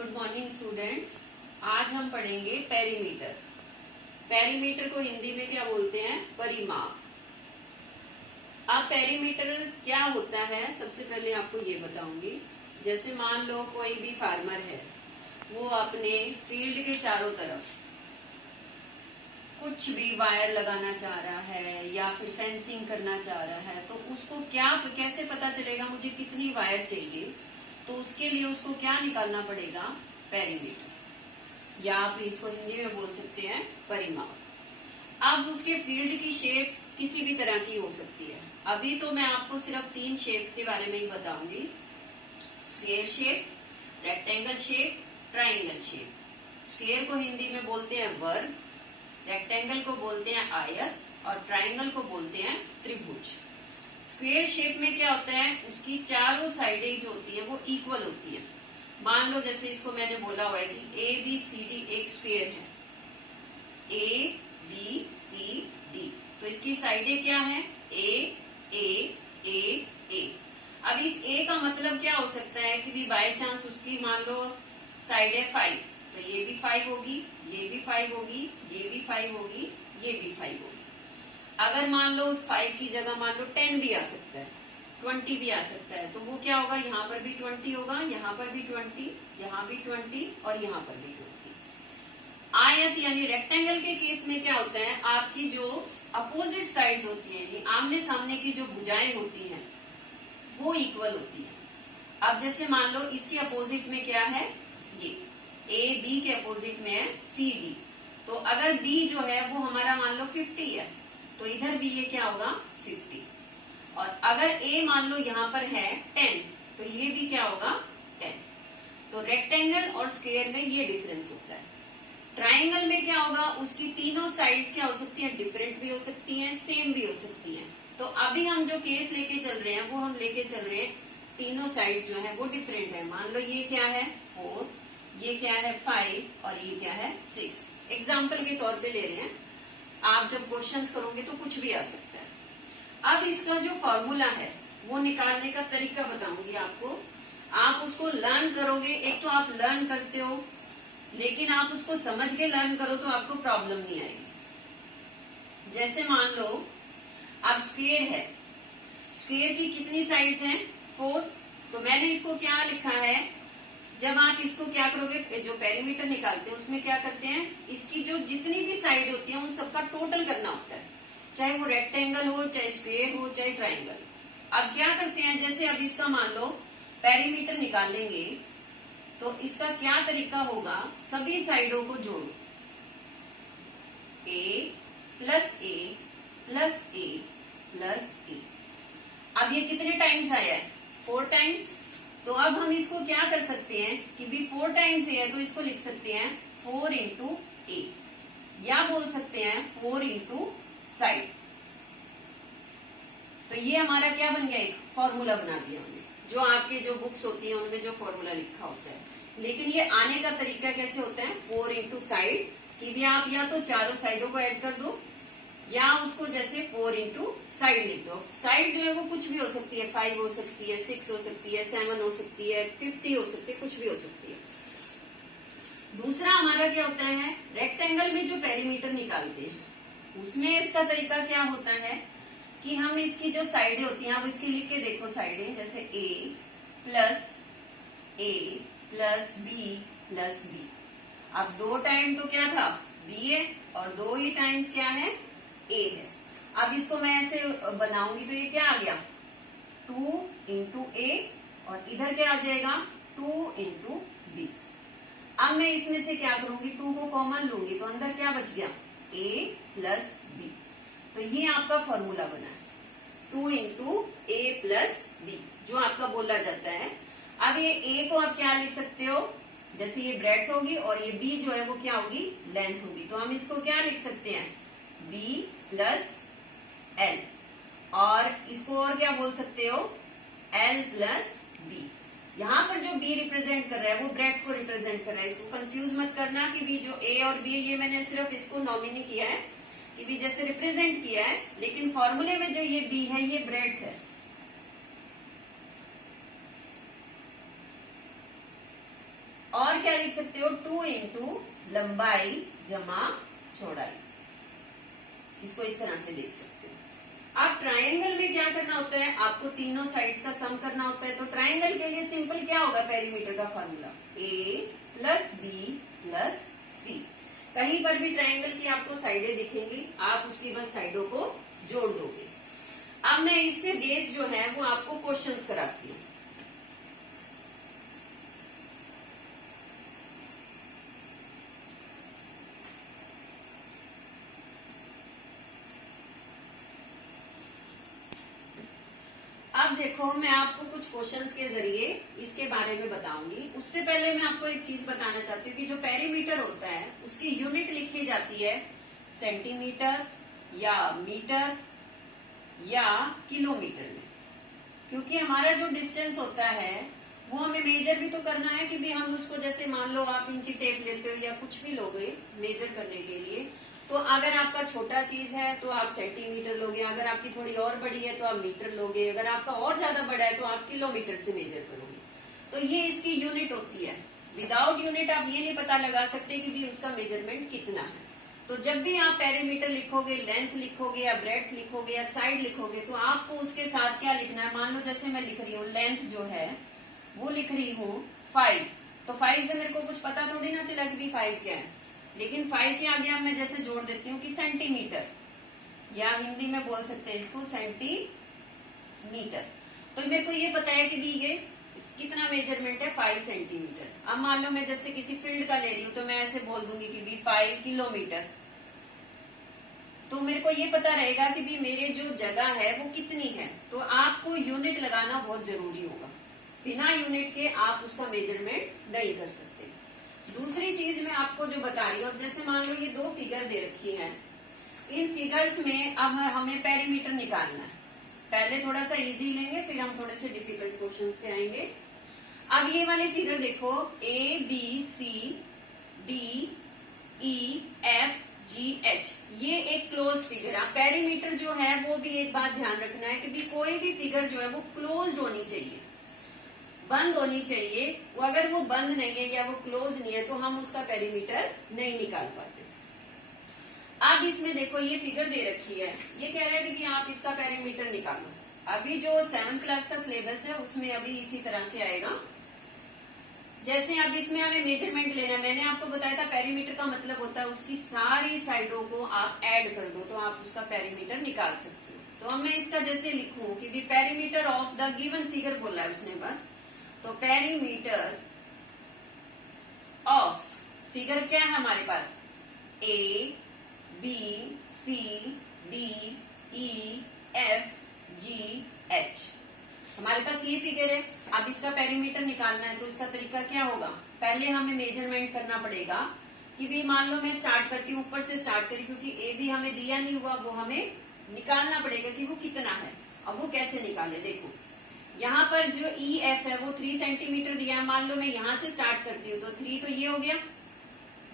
Good morning students. आज हम पढ़ेंगे पेरीमीटर। पेरीमीटर को हिंदी में क्या बोलते हैं? परिमाप। अब पेरीमीटर क्या होता है, सबसे पहले आपको ये बताऊंगी। जैसे मान लो कोई भी फार्मर है, वो अपने फील्ड के चारों तरफ कुछ भी वायर लगाना चाह रहा है या फिर फेंसिंग करना चाह रहा है, तो उसको कैसे पता चलेगा मुझे कितनी वायर चाहिए? तो उसके लिए उसको क्या निकालना पड़ेगा? पेरीमीटर, या फिर इसको हिंदी में बोल सकते हैं परिमाप। अब उसके फील्ड की शेप किसी भी तरह की हो सकती है। अभी तो मैं आपको सिर्फ 3 शेप के बारे में ही बताऊंगी: square shape, rectangle shape, triangle shape. Square को हिंदी में बोलते हैं वर्ग, रेक्टेंगल को बोलते हैं आयत और ट्राइंगल को बोलते हैं त्रिभुज। स्क्वायर शेप में क्या होता है, उसकी चारों साइडें जो होती है वो इक्वल होती है। मान लो जैसे इसको मैंने बोला हुआ है कि ए बी सी डी एक स्क्वायर है, ए बी सी डी, तो इसकी साइडें क्या है? ए ए ए ए। अब इस ए का मतलब क्या हो सकता है कि भी बाय चांस उसकी मान लो साइड है 5, तो ये भी 5 होगी, ये भी 5 होगी, ये भी 5 होगी, ये भी 5 होगी। अगर मान लो उस 5 की जगह मान लो 10 भी आ सकता है, 20 भी आ सकता है, तो वो क्या होगा? यहाँ पर भी 20 होगा, यहाँ पर भी 20, यहाँ भी 20 और यहाँ पर भी 20। आयत यानी रेक्टेंगल के केस में क्या होता है, आपकी जो अपोजिट साइड्स होती है, यानी आमने सामने की जो भुजाएं होती हैं वो इक्वल होती है। अब जैसे मान लो इसके अपोजिट में क्या है, ये ए बी के अपोजिट में है सी डी, तो अगर बी जो है वो हमारा मान लो 50 है, तो इधर भी ये क्या होगा? 50। और अगर ए मान लो यहाँ पर है 10, तो ये भी क्या होगा? 10। तो रेक्टेंगल और स्क्वायर में ये डिफरेंस होता है। ट्राइंगल में क्या होगा? उसकी तीनों साइड्स क्या हो सकती है? डिफरेंट भी हो सकती हैं, सेम भी हो सकती हैं। तो अभी हम जो केस लेके चल रहे हैं वो हम लेके चल रहे हैं तीनों साइड्स जो है वो डिफरेंट है। मान लो ये क्या है? 4, ये क्या है? 5 और ये क्या है? 6। एग्जाम्पल के तौर पे ले रहे हैं। आप जब क्वेश्चंस करोगे तो कुछ भी आ सकता है। अब इसका जो फॉर्मूला है वो निकालने का तरीका बताऊंगी आपको। आप उसको लर्न करोगे, एक तो आप लर्न करते हो, लेकिन आप उसको समझ के लर्न करो तो आपको प्रॉब्लम नहीं आएगी। जैसे मान लो अब स्क्वायर है, स्क्वायर की कितनी साइड्स हैं? 4। तो मैंने इसको क्या लिखा है, जब आप इसको क्या करोगे, जो पेरीमीटर निकालते हैं उसमें क्या करते हैं, इसकी जो जितनी भी साइड होती है उन सबका टोटल करना होता है, चाहे वो रेक्टेंगल हो, चाहे स्क्वायर हो, चाहे ट्राइंगल। अब क्या करते हैं, जैसे अब इसका मान लो पेरीमीटर निकालेंगे तो इसका क्या तरीका होगा, सभी साइडों को जोड़ो, ए प्लस ए प्लस ए प्लस ए। अब ये कितने टाइम्स आया है? 4 टाइम्स। तो अब हम इसको क्या कर सकते हैं कि भी 4 टाइम्स ए है तो इसको लिख सकते हैं 4 इंटू ए, या बोल सकते हैं 4 इंटू साइड। तो ये हमारा क्या बन गया? एक फॉर्मूला बना दिया हमने, जो आपके जो बुक्स होती हैं उनमें जो फॉर्मूला लिखा होता है। लेकिन ये आने का तरीका कैसे होता है? 4 इंटू साइड, कि भी आप या तो चारों साइडों को ऐड कर दो, या उसको जैसे 4 इंटू साइड लिख दो। साइड जो है वो कुछ भी हो सकती है, 5 हो सकती है, 6 हो सकती है, 7 हो सकती है, 50 हो सकती है, कुछ भी हो सकती है। दूसरा हमारा क्या होता है, रेक्टेंगल में जो पेरीमीटर निकालते हैं उसमें इसका तरीका क्या होता है कि हम इसकी जो साइडें होती हैं, आप इसकी लिख के देखो साइडें, जैसे ए प्लस बी प्लस बी। अब 2 टाइम तो क्या था? बी है, और 2 ही टाइम्स क्या है? ए है। अब इसको मैं ऐसे बनाऊंगी तो ये क्या आ गया? 2 इंटू ए, और इधर क्या आ जाएगा? 2 इंटू बी। अब मैं इसमें से क्या करूंगी, 2 को कॉमन लूंगी तो अंदर क्या बच गया? ए प्लस बी। तो ये आपका फॉर्मूला बना है, 2 इंटू ए प्लस बी, जो आपका बोला जाता है। अब ये ए को आप क्या लिख सकते हो, जैसे ये ब्रेड्थ होगी और ये बी जो है वो क्या होगी? लेंथ होगी। तो हम इसको क्या लिख सकते हैं? बी प्लस एल, और इसको और क्या बोल सकते हो? L plus B. यहाँ पर जो बी रिप्रेजेंट कर रहा है वो ब्रेड्थ को रिप्रेजेंट कर रहा है। इसको कंफ्यूज मत करना कि बी जो ए और बी है, ये मैंने सिर्फ इसको नॉमिनी किया है कि बी जैसे रिप्रेजेंट किया है, लेकिन फॉर्मूले में जो ये बी है ये ब्रेड्थ है। और क्या लिख सकते हो, 2 इंटू लंबाई जमा चौड़ाई, इसको इस तरह से लिख सकते हो। अब ट्रायंगल में क्या करना होता है, आपको तीनों साइड्स का सम करना होता है। तो ट्रायंगल के लिए सिंपल क्या होगा, पेरीमीटर का फॉर्मूला ए प्लस बी प्लस सी। कहीं पर भी ट्रायंगल की आपको साइडें दिखेंगी, आप उसकी बस साइडों को जोड़ दोगे। अब मैं इसके बेस जो है वो आपको क्वेश्चंस कराती हूँ। अब देखो, मैं आपको कुछ क्वेश्चंस के जरिए इसके बारे में बताऊंगी। उससे पहले मैं आपको एक चीज बताना चाहती हूँ कि जो पेरीमीटर होता है उसकी यूनिट लिखी जाती है सेंटीमीटर या मीटर या किलोमीटर में, क्योंकि हमारा जो डिस्टेंस होता है वो हमें मेजर भी तो करना है कि भी हम उसको, जैसे मान लो आप इंची टेप लेते हो या कुछ भी लोगे मेजर करने के लिए, तो अगर आपका छोटा चीज है तो आप सेंटीमीटर लोगे, अगर आपकी थोड़ी और बड़ी है तो आप मीटर लोगे, अगर आपका और ज्यादा बड़ा है तो आप किलोमीटर से मेजर करोगे। तो ये इसकी यूनिट होती है। विदाउट यूनिट आप ये नहीं पता लगा सकते कि भी उसका मेजरमेंट कितना है। तो जब भी आप पेरीमीटर लिखोगे, लेंथ लिखोगे या ब्रेड्थ लिखोगे या साइड लिखोगे, तो आपको उसके साथ क्या लिखना है। मान लो जैसे मैं लिख रही हूँ लेंथ जो है वो लिख रही हूँ 5, तो 5 से मेरे को कुछ पता थोड़ी ना चला कि भी 5 क्या है, लेकिन 5 के आगे अब मैं जैसे जोड़ देती हूँ कि सेंटीमीटर, या हिंदी में बोल सकते हैं इसको सेंटीमीटर। तो मेरे को ये पता है कि भी ये कितना मेजरमेंट है, 5 सेंटीमीटर। अब मान लो मैं जैसे किसी फील्ड का ले रही हूँ तो मैं ऐसे बोल दूंगी कि भी 5 किलोमीटर। तो मेरे को ये पता रहेगा कि भी मेरे जो जगह है वो कितनी है। तो आपको यूनिट लगाना बहुत जरूरी होगा, बिना यूनिट के आप उसका मेजरमेंट नहीं कर सकते। दूसरी चीज मैं आपको जो बता रही हूँ, जैसे मान लो ये 2 फिगर दे रखी है, इन फिगर्स में अब हमें पेरीमीटर निकालना है। पहले थोड़ा सा इजी लेंगे, फिर हम थोड़े से डिफिकल्ट क्वेश्चंस पे आएंगे। अब ये वाले फिगर देखो, A B C D E F G H, ये एक क्लोज्ड फिगर है। पेरीमीटर जो है वो भी एक बात ध्यान रखना है कि भी कोई भी फिगर जो है वो क्लोज्ड होनी चाहिए, बंद होनी चाहिए। वो अगर वो बंद नहीं है या वो क्लोज नहीं है तो हम उसका पेरीमीटर नहीं निकाल पाते। अब इसमें देखो ये फिगर दे रखी है, ये कह रहा है कि भी आप इसका पेरीमीटर निकालो। अभी जो 7th क्लास का सिलेबस है उसमें अभी इसी तरह से आएगा। जैसे अब इसमें हमें मेजरमेंट लेना है, मैंने आपको बताया था पेरीमीटर का मतलब होता है उसकी सारी साइडों को आप ऐड कर दो तो आप उसका पेरीमीटर निकाल सकते हो। तो अब मैं इसका जैसे लिखूं कि भी perimeter of the given figure बोला है उसने बस, तो पेरीमीटर ऑफ फिगर क्या है हमारे पास, A B C D E F G H, हमारे पास ये फिगर है। अब इसका पेरीमीटर निकालना है तो इसका तरीका क्या होगा, पहले हमें मेजरमेंट करना पड़ेगा कि भी मान लो मैं स्टार्ट करती हूँ, ऊपर से स्टार्ट करी, क्योंकि ए भी हमें दिया नहीं हुआ, वो हमें निकालना पड़ेगा कि वो कितना है। अब वो कैसे निकाले, देखो यहाँ पर जो ई एफ है वो 3 सेंटीमीटर दिया है। मान लो मैं यहाँ से स्टार्ट करती हूँ तो 3 तो ये हो गया,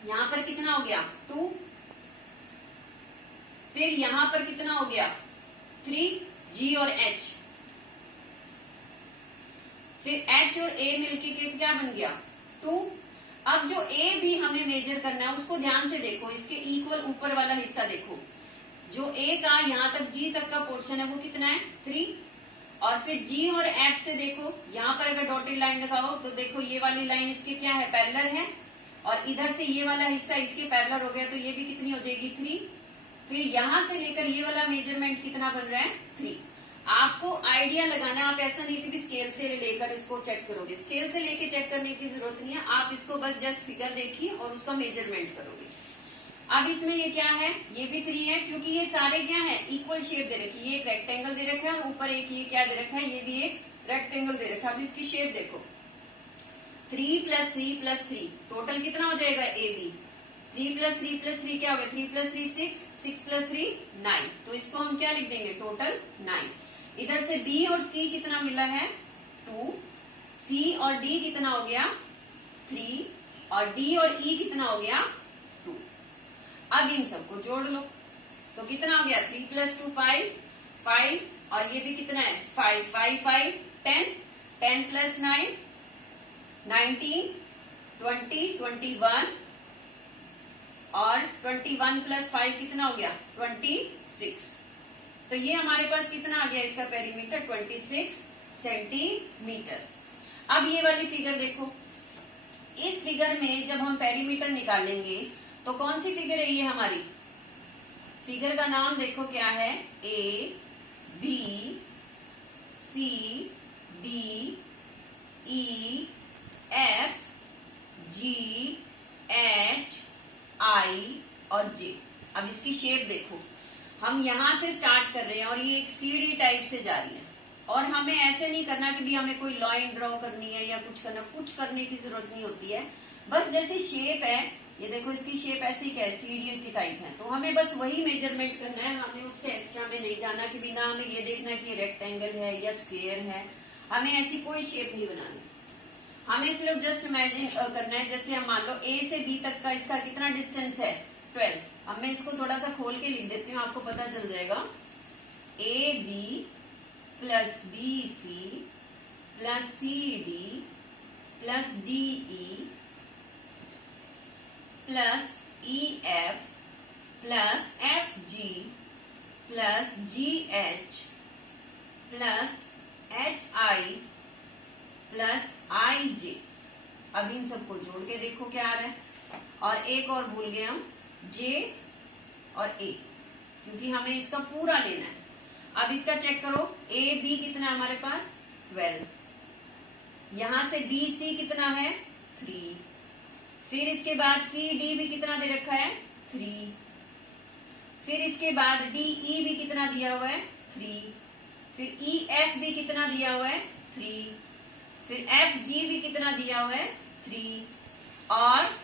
यहाँ पर कितना हो गया 2, फिर यहाँ पर कितना हो गया 3, जी और एच, फिर एच और ए मिलके के क्या बन गया 2। अब जो ए भी हमें मेजर करना है उसको ध्यान से देखो, इसके इक्वल ऊपर वाला हिस्सा देखो, जो ए का यहाँ तक जी तक का पोर्शन है वो कितना है 3, और फिर जी और एफ से देखो, यहाँ पर अगर डॉटेड लाइन लगाओ तो देखो ये वाली लाइन इसके क्या है पैरेलल है, और इधर से ये वाला हिस्सा इसके पैरेलल हो गया तो ये भी कितनी हो जाएगी 3। फिर यहाँ से लेकर ये वाला मेजरमेंट कितना बन रहा है 3। आपको आइडिया लगाना, आप ऐसा नहीं कि भी स्केल से लेकर इसको चेक करोगे, स्केल से लेके चेक करने की जरूरत नहीं है, आप इसको बस जस्ट फिगर देखिए और उसका मेजरमेंट करोगे। अब इसमें ये क्या है, ये भी 3 है, क्योंकि ये सारे क्या है इक्वल शेप दे रखी है। ये एक रेक्टेंगल दे रखा है, ऊपर एक ये क्या दे रखा है, ये भी एक रेक्टेंगल दे रखा है। अब इसकी शेप देखो 3 + 3 + 3 टोटल कितना हो जाएगा ए बी, 3 + 3 + 3 क्या हो गया 3 + 3 6, 6 + 3 9, तो इसको हम क्या लिख देंगे टोटल 9। इधर से बी और सी कितना मिला है 2, सी और डी कितना हो गया 3, और डी और ई कितना हो गया 2। अब इन सबको जोड़ लो तो कितना हो गया 3 + 2 5, 5, और ये भी कितना है 5, 5, 5 10, 10 + 9 19, 20, 21 और 21 प्लस 5 कितना हो गया 26। तो ये हमारे पास कितना आ गया इसका पेरीमीटर 26 सेंटीमीटर। अब ये वाली फिगर देखो, इस फिगर में जब हम पेरीमीटर निकालेंगे तो कौन सी फिगर है ये हमारी? फिगर का नाम देखो क्या है, A B C D E F G H I और जे। अब इसकी शेप देखो, हम यहां से स्टार्ट कर रहे हैं और ये एक सीढ़ी टाइप से जा रही है, और हमें ऐसे नहीं करना कि भी हमें कोई लाइन ड्रॉ करनी है या कुछ करना, कुछ करने की जरूरत नहीं होती है। बस जैसी शेप है, ये देखो इसकी शेप ऐसी क्या है, सीढ़ी की टाइप है, तो हमें बस वही मेजरमेंट करना है, हमें उससे एक्स्ट्रा में नहीं जाना कि बिना हमें ये देखना कि रेक्टेंगल है या स्क्वायर है, हमें ऐसी कोई शेप नहीं बनानी। हमें सिर्फ जस्ट इमेजिन करना है, जैसे हम मान लो ए से बी तक का इसका कितना डिस्टेंस है 12। अब मैं इसको थोड़ा सा खोल के लिख देती हूँ, आपको पता चल जाएगा। A B plus B C plus C D plus D E plus E F plus F G plus G H plus H I plus I J. अब इन सबको जोड़ के देखो क्या आ रहा है, और एक और भूल गए हम, जे और ए, क्योंकि हमें इसका पूरा लेना है। अब इसका चेक करो, ए बी कितना है हमारे पास 12, यहां से बी सी कितना है 3, फिर इसके बाद सी डी भी कितना दे रखा है 3, फिर इसके बाद डी ई भी कितना दिया हुआ है 3, फिर ई एफ भी कितना दिया हुआ है 3, फिर एफ जी भी कितना दिया हुआ है 3, और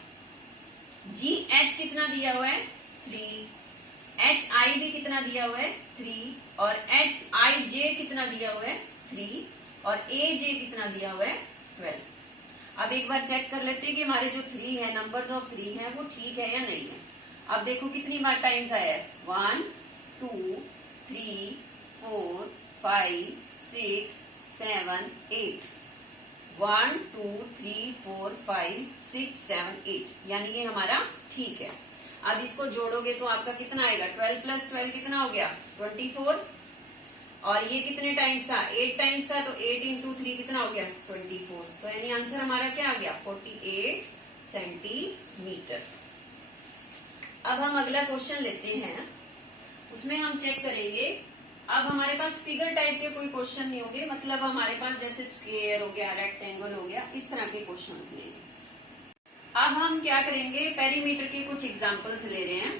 जी एच कितना दिया हुआ है 3, एच आई भी कितना दिया हुआ है 3, और एच आई जे कितना दिया हुआ है 3, और ए जे कितना दिया हुआ है 12। अब एक बार चेक कर लेते हैं कि हमारे जो 3 है, नंबर्स ऑफ 3 है, वो ठीक है या नहीं है। अब देखो कितनी बार टाइम्स आया है, 1 2 3 4 5 6 7 8, 1 2 3 4 5 6 7 8, यानी ये हमारा ठीक है। अब इसको जोड़ोगे तो आपका कितना आएगा, 12 प्लस 12 कितना हो गया 24, और ये कितने टाइम्स था 8 टाइम्स था, तो 8 इंटू 3 कितना हो गया 24, तो यानी आंसर हमारा क्या आ गया 48 सेंटीमीटर। अब हम अगला क्वेश्चन लेते हैं, उसमें हम चेक करेंगे। अब हमारे पास फिगर टाइप के कोई क्वेश्चन नहीं होंगे, मतलब हमारे पास जैसे स्क्वायर हो गया, रेक्टेंगल हो गया, इस तरह के क्वेश्चन लेंगे। अब हम क्या करेंगे, पेरीमीटर के कुछ एग्जांपल्स ले रहे हैं।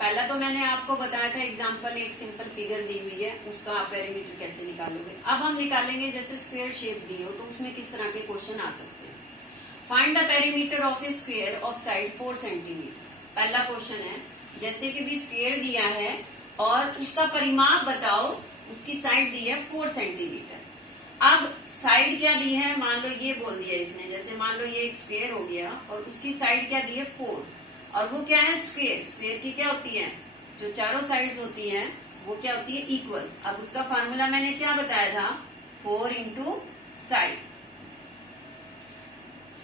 पहला तो मैंने आपको बताया था एग्जांपल, एक सिंपल फिगर दी हुई है, उसका आप पेरीमीटर कैसे निकालोगे। अब हम निकालेंगे जैसे स्क्वायर शेप दी हो, तो उसमें किस तरह के क्वेश्चन आ सकते हैं। Find the perimeter of a square of side 4 centimetre. पहला क्वेश्चन है, जैसे कि भी स्क्वायर दिया है और उसका परिमाप बताओ, उसकी साइड दी है 4 सेंटीमीटर। अब साइड क्या दी है, मान लो ये बोल दिया इसने, जैसे मान लो ये एक स्क्वायर हो गया और उसकी साइड क्या दी है 4, और वो क्या है स्क्वायर। स्क्वायर की क्या होती है, जो चारों साइड्स होती हैं वो क्या होती है इक्वल। अब उसका फार्मूला मैंने क्या बताया था, 4 इंटू साइड,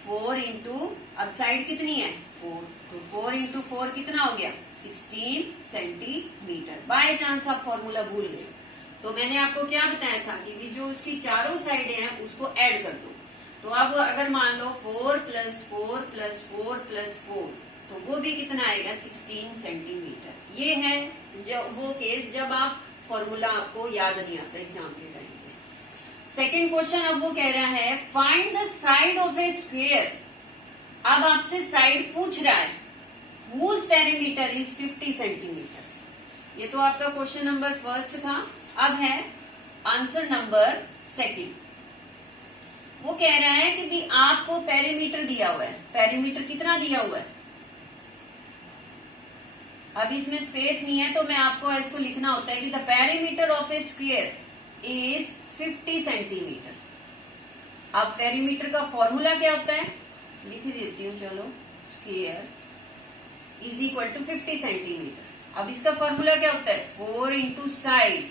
4 इंटू, अब साइड कितनी है 4, तो 4 इंटू 4 कितना हो गया 16 सेंटीमीटर। बाय चांस आप फॉर्मूला भूल गए तो मैंने आपको क्या बताया था कि जो उसकी चारों साइडें हैं उसको ऐड कर दो। तो अब अगर मान लो 4 प्लस 4 प्लस 4 प्लस 4, तो वो भी कितना आएगा 16 सेंटीमीटर। ये है जब वो केस जब आप फॉर्मूला आपको याद नहीं आता एग्जाम के टाइम पे। सेकेंड क्वेश्चन अब वो कह रहा है find the side of a square. अब आपसे साइड पूछ रहा है, whose perimeter is 50 सेंटीमीटर। ये तो आपका क्वेश्चन नंबर फर्स्ट था। अब है आंसर नंबर सेकंड। वो कह रहा है कि भी आपको पेरीमीटर दिया हुआ है, पेरीमीटर कितना दिया हुआ है। अब इसमें स्पेस नहीं है तो मैं आपको इसको लिखना होता है कि the perimeter of a square is 50 centimetre. अब पेरीमीटर का फॉर्मूला क्या होता है, लिख देती हूँ चलो, square is equal to 50 centimetre. अब इसका फॉर्मूला क्या होता है 4 into side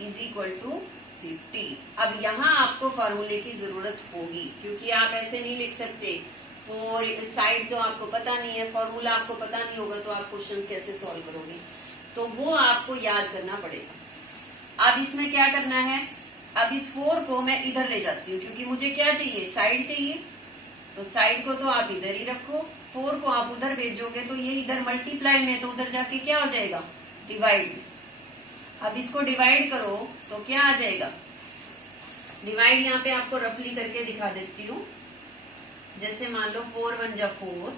is equal to 50। अब यहाँ आपको फॉर्मूले की जरूरत होगी क्योंकि आप ऐसे नहीं लिख सकते 4 साइड तो आपको पता नहीं है, फॉर्मूला आपको पता नहीं होगा तो आप क्वेश्चन कैसे सॉल्व करोगे, तो वो आपको याद करना पड़ेगा। अब इसमें क्या करना है, अब इस 4 को मैं इधर ले जाती हूँ क्योंकि मुझे क्या चाहिए, साइड चाहिए, तो साइड को तो आप इधर ही रखो, 4 को आप उधर भेजोगे तो ये इधर मल्टीप्लाई में, तो उधर जाके क्या हो जाएगा, डिवाइड में। अब इसको डिवाइड करो तो क्या आ जाएगा, डिवाइड यहाँ पे आपको रफली करके दिखा देती हूँ। जैसे मान लो 4 1 जा 4,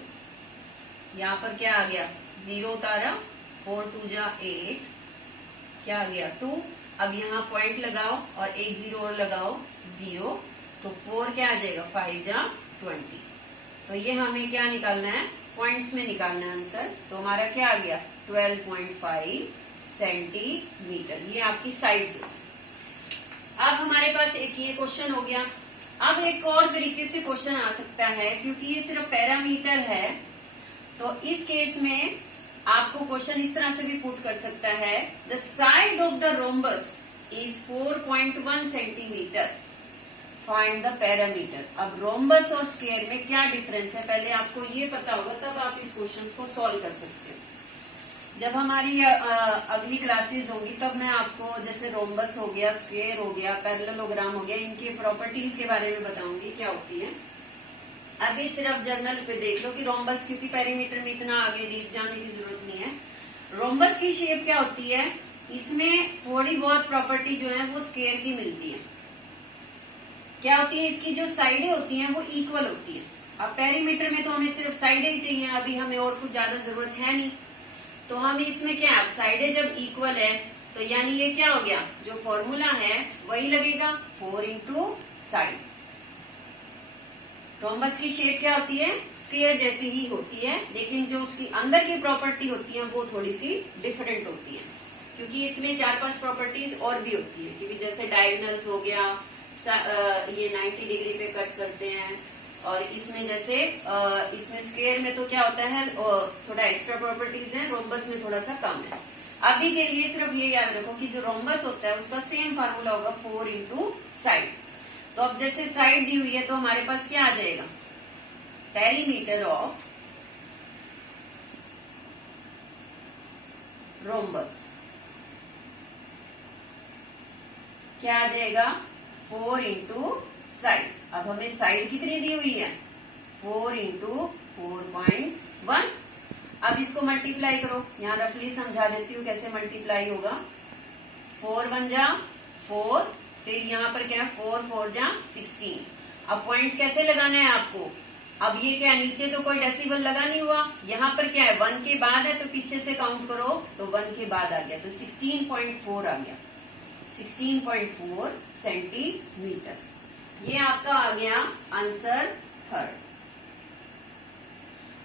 यहाँ पर क्या आ गया, 0 उतारा, 4 2 जा 8, क्या आ गया 2। अब यहाँ पॉइंट लगाओ और एक 0 और लगाओ 0, तो 4 क्या आ जाएगा, 5 जा 20। तो ये हमें क्या निकालना है, पॉइंट्स में निकालना है आंसर। तो हमारा क्या आ गया, 12.5 सेंटीमीटर। ये आपकी साइड्स होगी। अब हमारे पास एक ये क्वेश्चन हो गया। अब एक और तरीके से क्वेश्चन आ सकता है, क्योंकि ये सिर्फ पैरामीटर है, तो इस केस में आपको क्वेश्चन इस तरह से भी पुट कर सकता है, the side of the rhombus is 4.1 centimetre, find the parameter. अब रोम्बस और स्क्वायर में क्या डिफरेंस है, पहले आपको ये पता होगा, तब आप इस क्वेश्चन को सॉल्व कर सकते हो। जब हमारी अगली क्लासेस होंगी तब मैं आपको जैसे रोम्बस हो गया, स्क्वायर हो गया, पैरेललोग्राम हो गया, इनकी प्रॉपर्टीज के बारे में बताऊंगी क्या होती है। अभी सिर्फ जर्नल पे देख लो कि रोम्बस, क्योंकि पेरीमीटर में इतना आगे डीप जाने की जरूरत नहीं है। रोम्बस की शेप क्या होती है, इसमें थोड़ी बहुत प्रॉपर्टी जो है वो स्क्वायर की मिलती है। क्या होती है, इसकी जो साइडें होती हैं वो इक्वल होती हैं। अब पेरीमीटर में तो हमें सिर्फ साइडें ही चाहिए, अभी हमें और कुछ ज्यादा जरूरत है नहीं, तो हम इसमें क्या, अब साइडें जब इक्वल है तो यानी ये क्या हो गया, जो फॉर्मूला है वही लगेगा, 4 इंटू साइड। रोम्बस की शेप क्या होती है, स्क्वायर जैसी ही होती है, लेकिन जो उसकी अंदर की प्रॉपर्टी होती है वो थोड़ी सी डिफरेंट होती है, क्योंकि इसमें 4-5 प्रॉपर्टीज और भी होती है। क्योंकि जैसे डायगोनल्स हो गया, ये 90 डिग्री पे कट करते हैं, और इसमें जैसे इसमें स्क्वायर में तो क्या होता है, थोड़ा एक्स्ट्रा प्रॉपर्टीज है, रोम्बस में थोड़ा सा कम है। अभी के लिए सिर्फ ये याद रखो कि जो रोम्बस होता है उसका सेम फार्मूला होगा 4 इंटू साइड। तो अब जैसे साइड दी हुई है तो हमारे पास क्या आ जाएगा, पेरीमीटर ऑफ रोम्बस क्या आ जाएगा, 4 इंटू साइड। अब हमें साइड कितनी दी हुई है, 4 इंटू 4.1। अब इसको मल्टीप्लाई करो, यहाँ रफली समझा देती हूँ कैसे मल्टीप्लाई होगा। 4 1 जा 4, फिर यहाँ पर क्या है, 4 4 जा 16। अब पॉइंट्स कैसे लगाना है आपको, अब ये क्या है, नीचे तो कोई डेसिबल लगा नहीं हुआ, यहाँ पर क्या है 1 के बाद है, तो पीछे से काउंट करो तो 1 के बाद आ गया, तो 16.4 आ गया, 16.4 सेंटीमीटर। ये आपका आ गया आंसर थर्ड।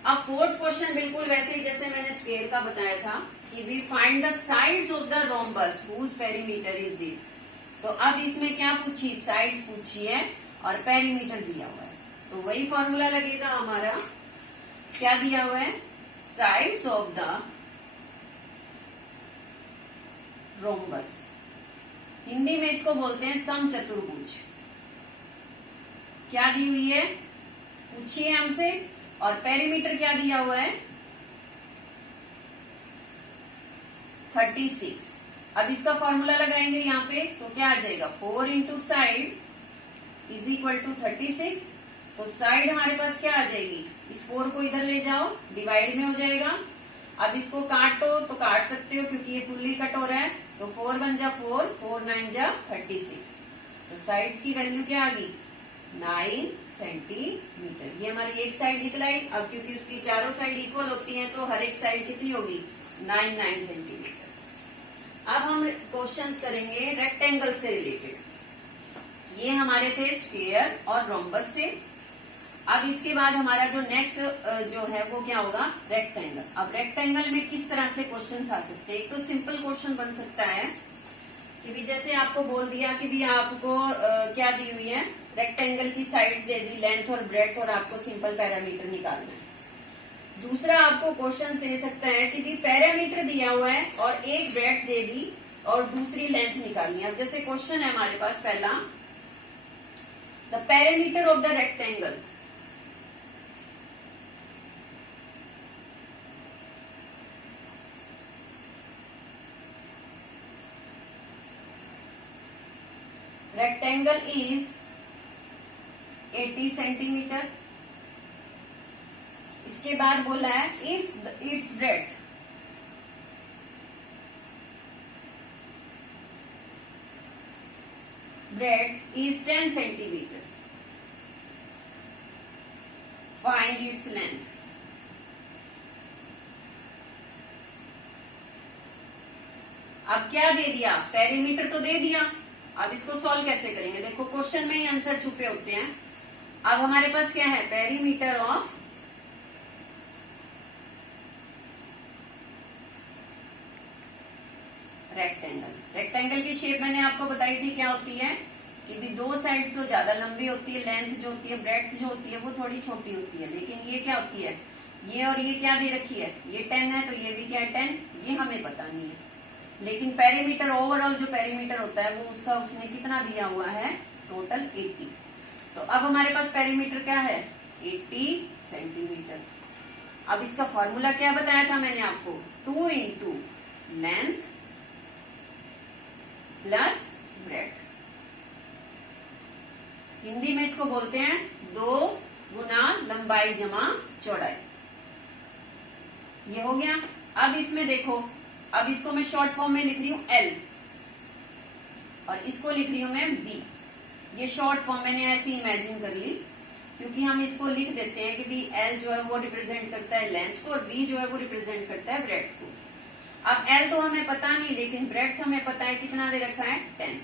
अब फोर्थ क्वेश्चन बिल्कुल वैसे ही जैसे मैंने स्क्वायर का बताया था कि we find the sides of the rhombus whose perimeter is this. तो अब इसमें क्या पूछी, साइड्स पूछी है और पेरीमीटर दिया हुआ है, तो वही फॉर्मूला लगेगा हमारा। क्या दिया हुआ है, sides of the rhombus, Hindi में इसको बोलते हैं समचतुर्भुज। क्या दी हुई है, पूछी है हमसे, और पेरीमीटर क्या दिया हुआ है, 36। अब इसका फॉर्मूला लगाएंगे यहाँ पे, तो क्या आ जाएगा, 4 into side is equal to 36। तो साइड हमारे पास क्या आ जाएगी, इस 4 को इधर ले जाओ, डिवाइड में हो जाएगा। अब इसको काटो तो काट सकते हो क्योंकि ये फुल्ली कट हो रहा है, तो 4 1 जा 4, 4 9 जा 36। तो साइड्स की वैल्यू क्या आ गई, 9 सेंटीमीटर। ये हमारी एक साइड निकलाई। अब क्योंकि उसकी चारों साइड इक्वल होती हैं तो हर एक साइड कितनी होगी, 9 सेंटीमीटर। अब हम क्वेश्चंस करेंगे रेक्टेंगल से रिलेटेड। ये हमारे थे स्क्वायर और रोम्बस से। अब इसके बाद हमारा जो नेक्स्ट जो है वो क्या होगा, रेक्टेंगल। अब रेक्टेंगल में किस तरह से क्वेश्चंस आ सकते हैं, एक तो सिंपल क्वेश्चन बन सकता है कि भी जैसे आपको बोल दिया कि भी आपको क्या दी हुई है, रेक्टेंगल की साइड्स दे दी, लेंथ और ब्रेड्थ, और आपको सिंपल पैरामीटर निकालना है। दूसरा आपको क्वेश्चन दे सकता है कि भी पैरामीटर दिया हुआ है और एक ब्रेड्थ दे दी और दूसरी लेंथ निकालनी है। अब जैसे क्वेश्चन है हमारे पास पहला, the parameter of the rectangle rectangle is 80 centimetre. इसके बाद बोला है if its breadth is 10 centimetre, find its length। अब क्या दे दिया, पेरीमीटर तो दे दिया। अब इसको सॉल्व कैसे करेंगे, देखो क्वेश्चन में ही आंसर छुपे होते हैं। अब हमारे पास क्या है, पेरीमीटर ऑफ रेक्टेंगल। रेक्टेंगल की शेप मैंने आपको बताई थी क्या होती है कि भी दो साइड्स तो ज्यादा लंबी होती है, लेंथ जो होती है, ब्रेड्थ जो होती है वो थोड़ी छोटी होती है। लेकिन ये क्या होती है, ये और ये क्या दे रखी है, ये 10 है तो ये भी क्या है 10, ये हमें पता नहीं है। लेकिन पेरीमीटर, ओवरऑल जो पेरीमीटर होता है वो उसका उसने कितना दिया हुआ है, टोटल 80। तो अब हमारे पास पेरीमीटर क्या है, 80 सेंटीमीटर। अब इसका फॉर्मूला क्या बताया था मैंने आपको, 2 into length plus breadth. Hindi में इसको बोलते हैं 2 गुना लंबाई जमा चौड़ाई। ये हो गया। अब इसमें देखो, अब इसको मैं शॉर्ट फॉर्म में लिख रही हूं L और इसको लिख रही हूं मैं B। ये शॉर्ट फॉर्म मैंने ऐसी इमेजिन कर ली क्योंकि हम इसको लिख देते हैं कि भी L जो है वो रिप्रेजेंट करता है लेंथ को और B जो है वो रिप्रेजेंट करता है ब्रेड्थ को। अब L तो हमें पता नहीं, लेकिन ब्रेड्थ हमें पता है, कितना दे रखा है 10।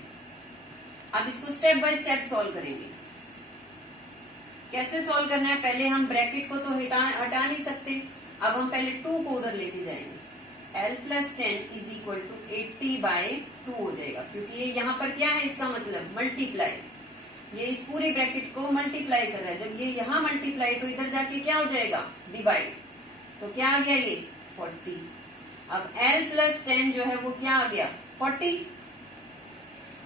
अब इसको स्टेप बाय स्टेप सॉल्व करेंगे। कैसे सॉल्व करना है, पहले हम ब्रैकेट को तो हटा नहीं सकते। अब हम पहले 2 को उधर लेके जाएंगे। L plus 10 is equal to 80/2 हो जाएगा, क्योंकि ये यहाँ पर क्या है, इसका मतलब मल्टीप्लाई, ये इस पूरे ब्रैकेट को मल्टीप्लाई कर रहा है। जब ये यहाँ मल्टीप्लाई तो इधर जाके क्या हो जाएगा, डिवाइड। तो क्या आ गया ये 40। अब L प्लस 10 जो है वो क्या आ गया 40।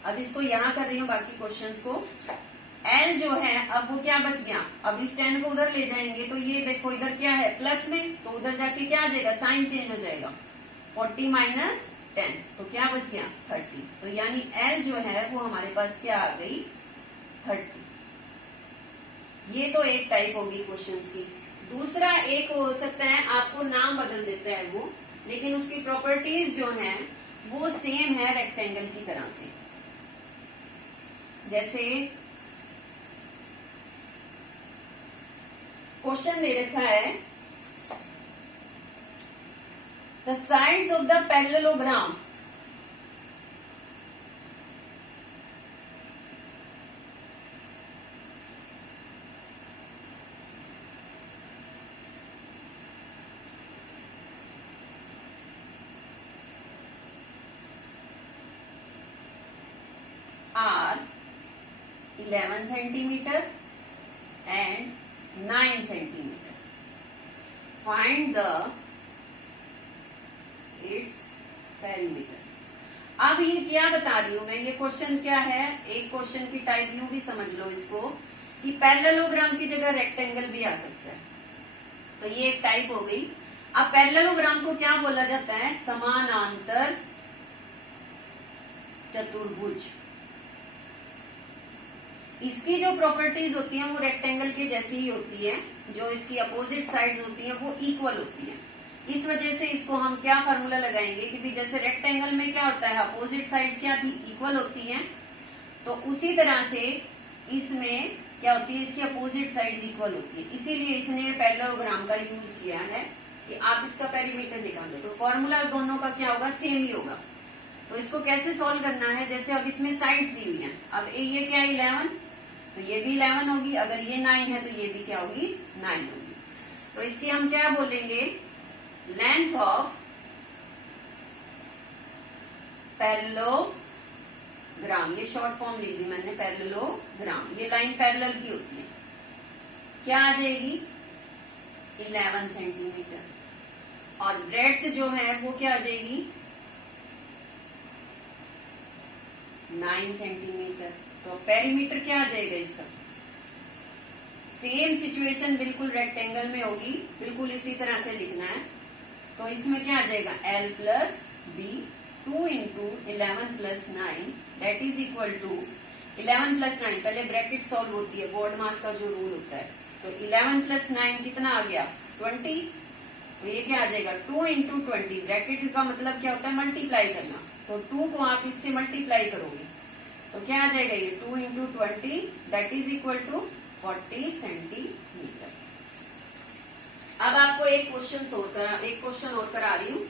अब इसको यहाँ कर रही हूँ बाकी क्वेश्चंस को। L जो है अब वो क्या बच गया, अब इस 10 को उधर ले जाएंगे तो ये देखो इधर क्या है प्लस में, तो उधर जाके क्या आ जाएगा, साइन चेंज हो जाएगा, 40 माइनस 10 तो क्या बच गया 30। तो यानी L जो है वो हमारे पास क्या आ गई 30। ये तो एक टाइप होगी क्वेश्चंस की। दूसरा एक हो सकता है आपको नाम बदल देता है वो, लेकिन उसकी प्रॉपर्टीज जो है वो सेम है रेक्टेंगल की तरह से। जैसे क्वेश्चन दे रखा है, the sides of the parallelogram are 11 centimeter and 9 centimeter. Find the its perimeter. अब ये क्या बता रही हूं मैं, ये क्वेश्चन क्या है, एक क्वेश्चन की टाइप यूं भी समझ लो इसको कि पैरेललोग्राम की जगह रेक्टेंगल भी आ सकता है। तो ये एक टाइप हो गई। अब पैरेललोग्राम को क्या बोला जाता है, समानांतर चतुर्भुज। इसकी जो प्रॉपर्टीज होती हैं वो रेक्टेंगल के जैसी ही होती है, जो इसकी अपोजिट साइड्स होती हैं वो इक्वल होती हैं। इस वजह से इसको हम क्या फार्मूला लगाएंगे कि भी जैसे रेक्टेंगल में क्या होता है, अपोजिट साइड्स क्या थी, इक्वल होती हैं, तो उसी तरह से इसमें क्या होती है, इसकी अपोजिट साइड्स इक्वल होती है। इसीलिए इसने पैरेललोग्राम का यूज किया है कि आप इसका पेरीमीटर निकालो। तो फॉर्मूला दोनों का क्या होगा, सेम ही होगा। तो इसको कैसे सॉल्व करना है, जैसे अब इसमें साइड्स दी हुई हैं। अब ये क्या 11, तो ये भी 11 होगी, अगर ये 9 है तो ये भी क्या होगी 9 होगी। तो इसकी हम क्या बोलेंगे, लेंथ ऑफ पैरेललोग्राम, ये शॉर्ट फॉर्म लिख दी मैंने पैरेललोग्राम। ये लाइन पैरेलल की होती है, क्या आ जाएगी 11 सेंटीमीटर, और ब्रेड्थ जो है वो क्या आ जाएगी 9 सेंटीमीटर। तो पेरीमीटर क्या आ जाएगा इसका, सेम सिचुएशन बिल्कुल रेक्टेंगल में होगी, बिल्कुल इसी तरह से लिखना है। तो इसमें क्या आ जाएगा L plus B, 2 into 11 plus 9 that is equal to 11 plus 9, पहले ब्रैकेट सॉल्व होती है, बोर्ड मास का जो रूल होता है। तो 11 प्लस 9 कितना आ गया 20। तो ये क्या आ जाएगा 2 इंटू 20। ब्रैकेट का मतलब क्या होता है मल्टीप्लाई करना, तो 2 को आप इससे मल्टीप्लाई करोगे तो क्या आ जाएगा ये 2 into 20 that is equal to 40 centimetre. अब आपको एक क्वेश्चन और करा रही हूँ।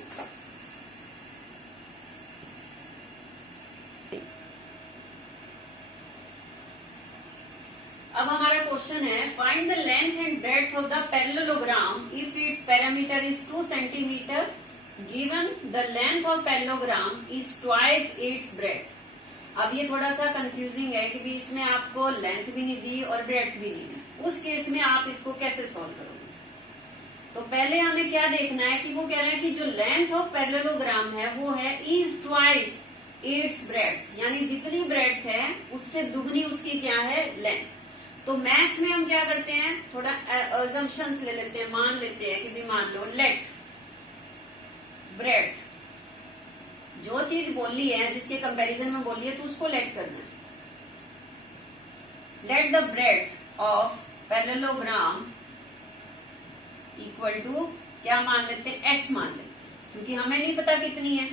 अब हमारा क्वेश्चन है find the length and breadth of the parallelogram if it's parameter is 2 centimetre given the length of parallelogram is twice its breadth. अब ये थोड़ा सा कंफ्यूजिंग है कि भी इसमें आपको लेंथ भी नहीं दी और ब्रेड्थ भी नहीं दी, उस केस में आप इसको कैसे सॉल्व करोगे। तो पहले हमें क्या देखना है कि वो कह रहे हैं कि जो लेंथ ऑफ पैरेललोग्राम है वो है इज ट्वाइस इट्स ब्रेड्थ, यानी जितनी ब्रेड्थ है उससे दुगनी उसकी क्या है लेंथ। तो मैथ्स में हम क्या करते हैं थोड़ा अजम्पशंस ले लेते हैं, मान लेते हैं कि भी मान लो लेट ब्रेड्थ, जो चीज बोली है जिसके कंपैरिजन में बोली है तो उसको लेट करना है। Let the breadth of parallelogram equal to क्या मान लेते हैं x मान लेते हैं, क्योंकि हमें नहीं पता कितनी है।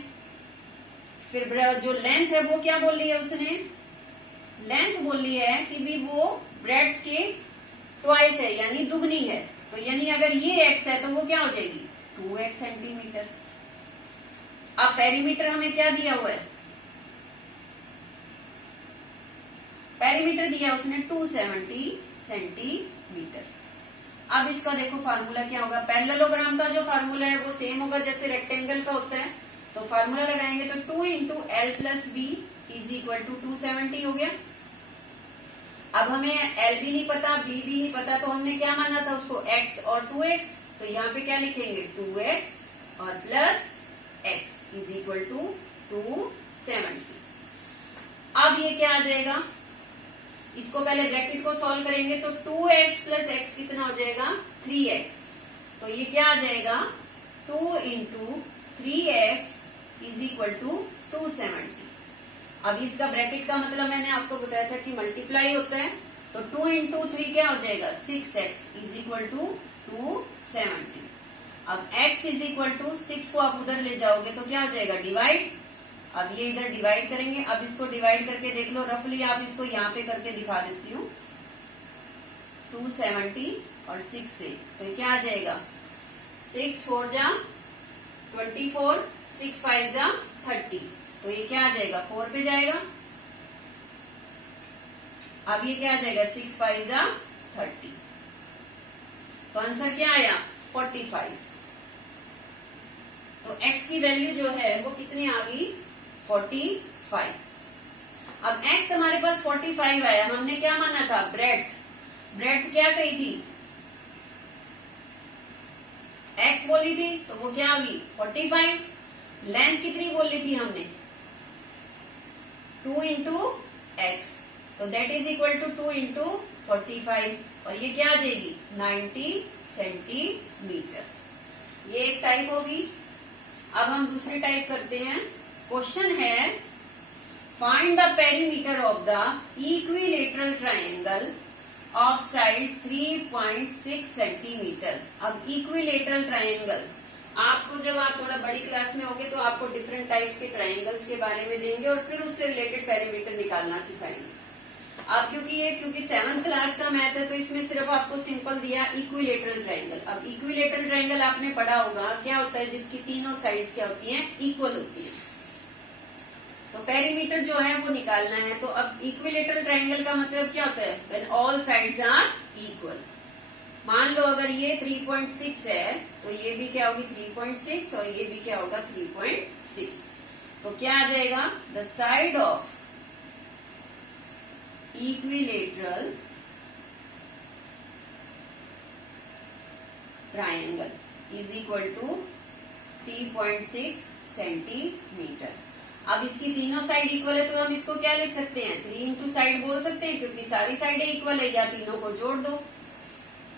फिर जो लेंथ है वो क्या बोली है उसने, लेंथ बोली है कि भी वो ब्रेड्थ के ट्वाइस है यानी दुगनी है। तो यानी अगर ये x है तो वो क्या हो जाएगी 2x सेंटीमीटर। अब पेरीमीटर हमें क्या दिया हुआ है, पेरीमीटर दिया उसने 270 सेंटीमीटर। अब इसका देखो फार्मूला क्या होगा, पैरेललोग्राम का जो फार्मूला है वो सेम होगा जैसे रेक्टेंगल का होता है। तो फार्मूला लगाएंगे तो 2 into L plus B is equal to 270 हो गया। अब हमें एल भी नहीं पता बी भी नहीं पता, तो हमने क्या माना था उसको x और 2x। तो यहाँ पे क्या लिखेंगे 2x और plus x is equal to 270। अब ये क्या आ जाएगा, इसको पहले ब्रैकेट को सॉल्व करेंगे तो 2x प्लस x कितना हो जाएगा 3x। तो ये क्या आ जाएगा 2 into 3x is equal to 270। अब इसका ब्रैकेट का मतलब मैंने आपको बताया था कि मल्टीप्लाई होता है, तो 2 इंटू 3 क्या हो जाएगा 6x इज इक्वल टू 270। अब x इज इक्वल टू 6 को आप उधर ले जाओगे तो क्या हो जाएगा डिवाइड। अब ये इधर डिवाइड करेंगे, अब इसको डिवाइड करके देख लो रफली, आप इसको यहाँ पे करके दिखा देती हूँ 270 और 6 से, तो क्या आ जाएगा 6 4 जा 24, 6 5 जा 30, तो ये क्या आ जाएगा 4 पे जाएगा। अब ये क्या आ जाएगा 6 5 जा 30, तो आंसर क्या आया 45। तो x की वैल्यू जो है वो कितनी आ गई 45। अब x हमारे पास 45 आया, हमने क्या माना था ब्रेड्थ, ब्रेड्थ क्या कही थी x बोली थी तो वो क्या आ गई 45। लेंथ कितनी बोली थी हमने 2 इंटू एक्स, तो that is equal to 2 into 45, और ये क्या आ जाएगी 90 सेंटीमीटर। ये एक टाइप होगी। अब हम दूसरी टाइप करते हैं। क्वेश्चन है find the perimeter of the equilateral triangle of side 3.6 centimetre. अब इक्विलेटरल ट्राइंगल आपको जब आप थोड़ा बड़ी क्लास में होगे तो आपको डिफरेंट टाइप्स के ट्राइंगल्स के बारे में देंगे और फिर उससे रिलेटेड पेरीमीटर निकालना सिखाएंगे। अब क्योंकि 7th क्लास का मैथ है तो इसमें सिर्फ आपको सिंपल दिया इक्विलेटरल ट्राइंगल। अब इक्विलेटरल ट्राइंगल आपने पढ़ा होगा क्या होता है, जिसकी तीनों साइड्स क्या होती हैं इक्वल होती हैं। तो पेरीमीटर जो है वो निकालना है। तो अब इक्विलेटरल ट्राइंगल का मतलब क्या होता है, when all sides are equal. मान लो अगर ये 3.6 है तो ये भी क्या होगी 3.6 और ये भी क्या होगा 3.6, तो क्या आ जाएगा the side of equilateral triangle is equal to 3.6 centimetre. अब इसकी तीनों साइड इक्वल है तो हम इसको क्या लिख सकते हैं 3 इंटू साइड बोल सकते हैं, क्योंकि सारी साइडें इक्वल है, या तीनों को जोड़ दो।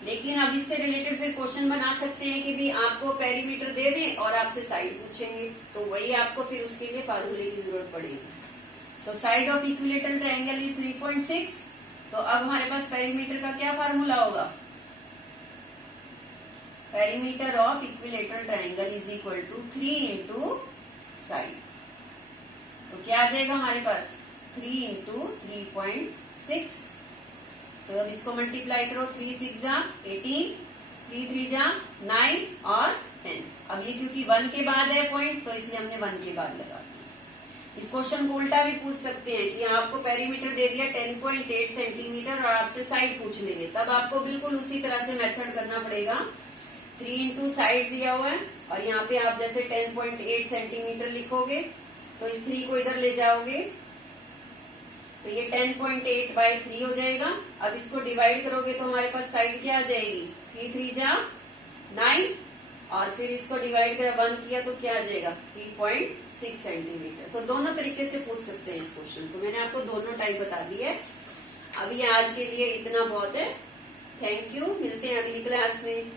लेकिन अब इससे रिलेटेड फिर क्वेश्चन बना सकते हैं कि भी आपको पेरीमीटर दे दें और आपसे साइड पूछेंगे, तो वही आपको फिर उसके लिए फार्मूले की जरूरत पड़ेगी। तो side of equilateral triangle is 3.6। तो अब हमारे पास पेरीमीटर का क्या फार्मूला होगा? Perimeter of equilateral triangle is equal to 3 into side. तो क्या आ जाएगा हमारे पास? 3 इंटू 3.6। तो अब इसको मल्टीप्लाई करो, 3 6 जा 18, 3 3 जा 9 और 10। अब ये क्योंकि 1 के बाद है पॉइंट, तो इसलिए हमने 1 के बाद लगा दिया। इस क्वेश्चन को उल्टा भी पूछ सकते हैं कि आपको पेरीमीटर दे दिया 10.8 सेंटीमीटर और आपसे साइड पूछ लेंगे, तब आपको बिल्कुल उसी तरह से मेथड करना पड़ेगा। 3 इंटू साइड दिया हुआ है और यहाँ पे आप जैसे 10.8 सेंटीमीटर लिखोगे तो इस 3 को इधर ले जाओगे तो ये 10.8 बाई 3 हो जाएगा। अब इसको डिवाइड करोगे तो हमारे पास साइड क्या आ जाएगी? 3 3 जा 9 और फिर इसको डिवाइड कर 1 किया तो क्या आ जाएगा? 3.6 सेंटीमीटर। तो दोनों तरीके से पूछ सकते हैं इस क्वेश्चन को। मैंने आपको दोनों टाइप बता दी है। अभी आज के लिए इतना बहुत है। थैंक यू, मिलते हैं अगली क्लास में।